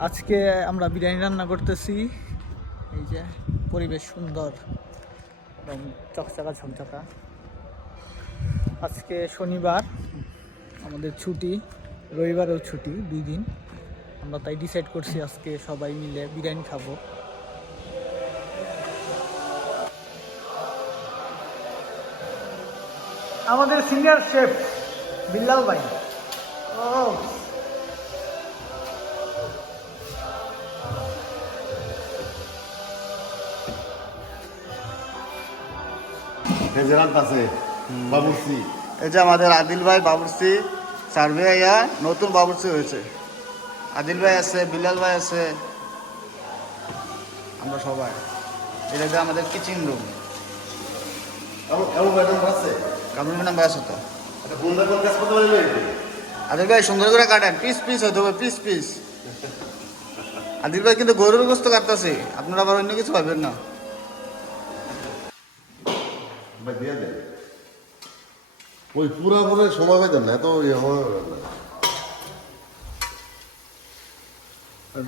আজকে আমরা বিরিয়ানি রান্না করতেছি। এই যে, পরিবেশ সুন্দর এবং চকচকা ঝকঝকা। আজকে শনিবার, আমাদের ছুটি, রবিবারেও ছুটি, দুই দিন। আমরা তাই ডিসাইড করছি আজকে সবাই মিলে বিরিয়ানি খাব। আমাদের সিনিয়র শেফ বিল্লাল ভাই। ও। ভেজেরান্ত আছে বাবুর্চি। এই যে আমাদের আদিল ভাই বাবুর্চি সার্ভে আইয়া নতুন বাবুর্চি হয়েছে। আদিল ভাই আছে বিলাল ভাই আছে। আমরা সবাই। এটা যে আমাদের কিচেন রুম ম্যাডাম আছে তো। করতে পারলে? আদিল ভাই সুন্দর করে কাটেন। পিস পিস হতে হবে পিস পিস। আদিল ভাই কিন্তু গরুর গোস্ত কাটতেছে। আপনারা আবার অন্য কিছু ভাবেন না। ভাই দিয়ে দেন ওই পুরা পুরো সময় পাইতেন না এত ইয়ে না।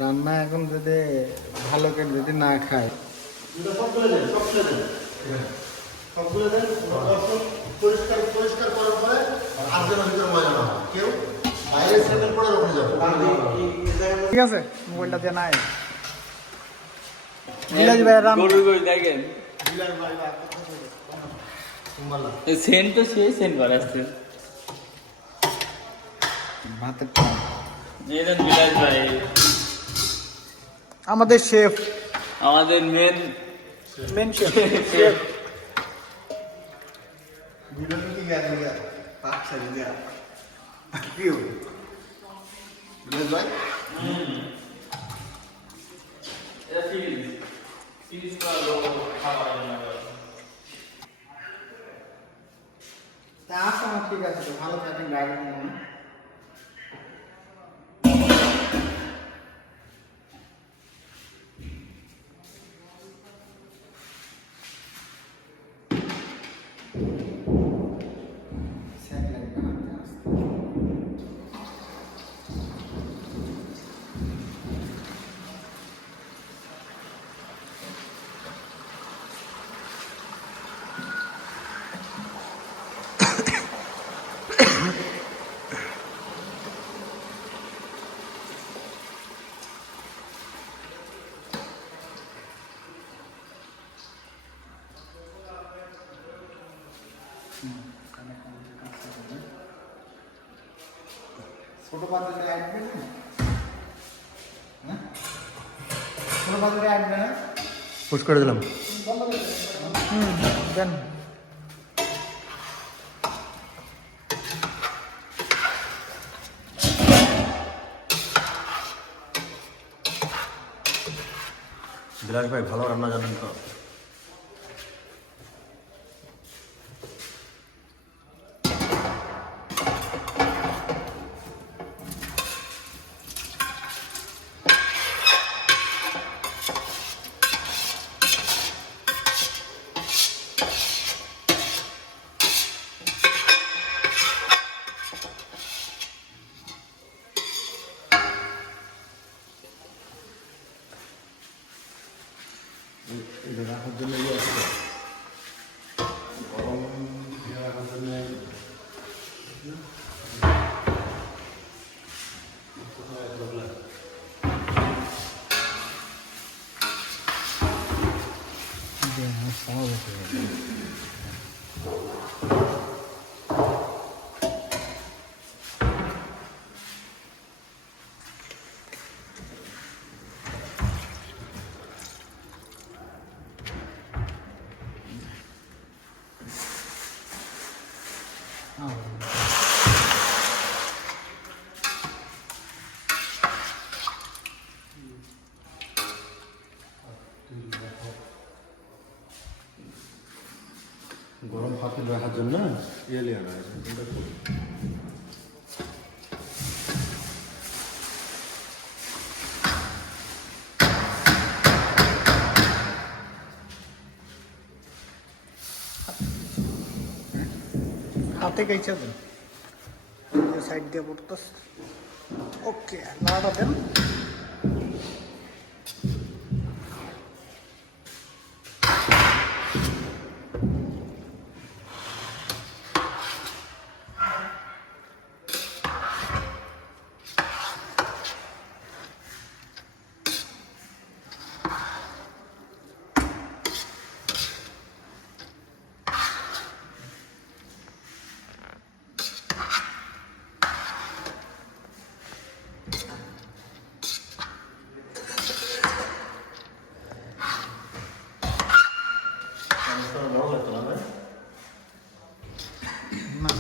রান্না এখন যদি ভালো করে যদি না খায় সব তুলে দেন সব তুলে দেন। সব তুলে দেন পরিষ্কার পরিষ্কার করার পরে আজকের ভিতরে মজা না কেউ বাইরে সেটেল করে রোখে যাবে। ঠিক আছে মোবাইলটা দিয়ে নাই। বিলাস ভাই গরু দেখেন সেন্ট তো সে সেন্ট করে আসছে ভাতের টান এই দেন বিলাস ভাই আমাদের শেফ আমাদের মেন মেন শেফ শেফ ভিডিওটা কি গেছে গিয়া পাঁচ ছেড়ে দেয়া কিউ বিলাল ভাই তা না ঠিক আছে তো ভালো কাটিং লাগে ছোট পাত্রে আসবে না হ্যাঁ ছোট পাত্রে আসবে না পুশ করে দিলাম হুম দেন বিলাস ভাই ভালো রান্না জানেন তো Oh. জন্য ইয়ে লিয়ে আনা হয়েছে হাতে গেছে তো সাইড দিয়ে পড়তেছে ওকে নাড়াটা দেন ভালো লাগতো না ভাই? না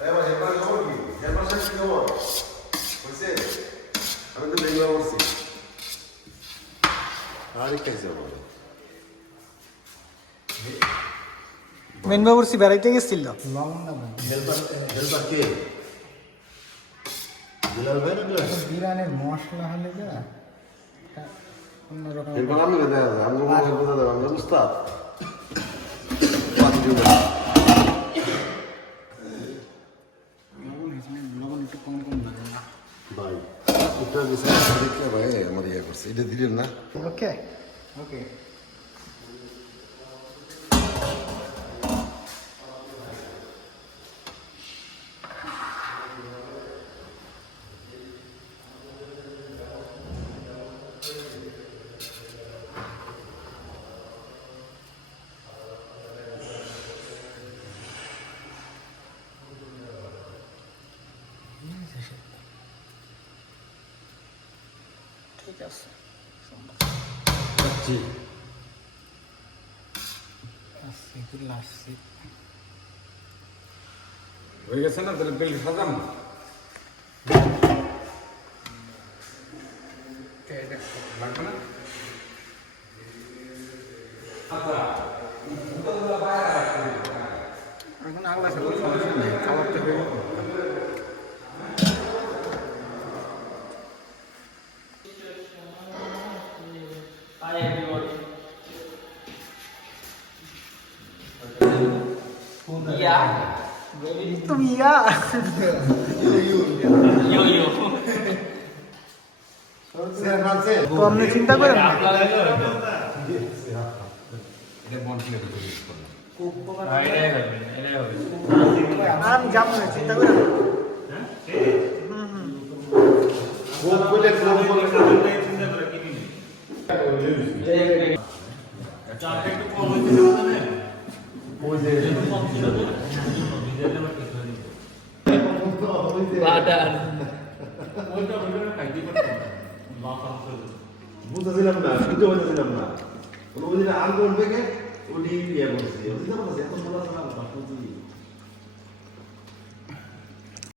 এবার হেলপার খবর কি হেলপার সাহেব কি খবর হয়েছে আমি তো বেঙ্গলা বলছি আরে খাইছে বলো মেনবাবুর সি বেড়াইতে গেছিল লবণ দেবেন হেল্পার হেল্পার কে দুলাল ভাই না দুলাল ভাই? বিরিয়ানির মশলা হলে যা তা অন্যরকম হেলপার আমি দেখা যায় আমি হেলপার দাদা আমি উস্তাদ লবণ হিসেবে লবণ একটু কম কম দেবেন ভাই ইয়ে করছে এটা দিলেন না? ওকে ওকে ঠিক আছে লাসছে হয়ে গেছে না, তাহলে বেল্ট সাজাম। লাগবে না এখন আলাদা কোনো খাবার তো খাচ্ছে তো আপনি চিন্তা করেন হ্যাঁ। আমি যাব না চিন্তা করেন না। কোক বলে কোক বলে Butter. বুঝতেছিলাম না বুঝতে পারতেছিলাম না কোনো আর দিন আলগোল ও ওটি ইয়ে করছি বুঝতে পারছি এত বলা না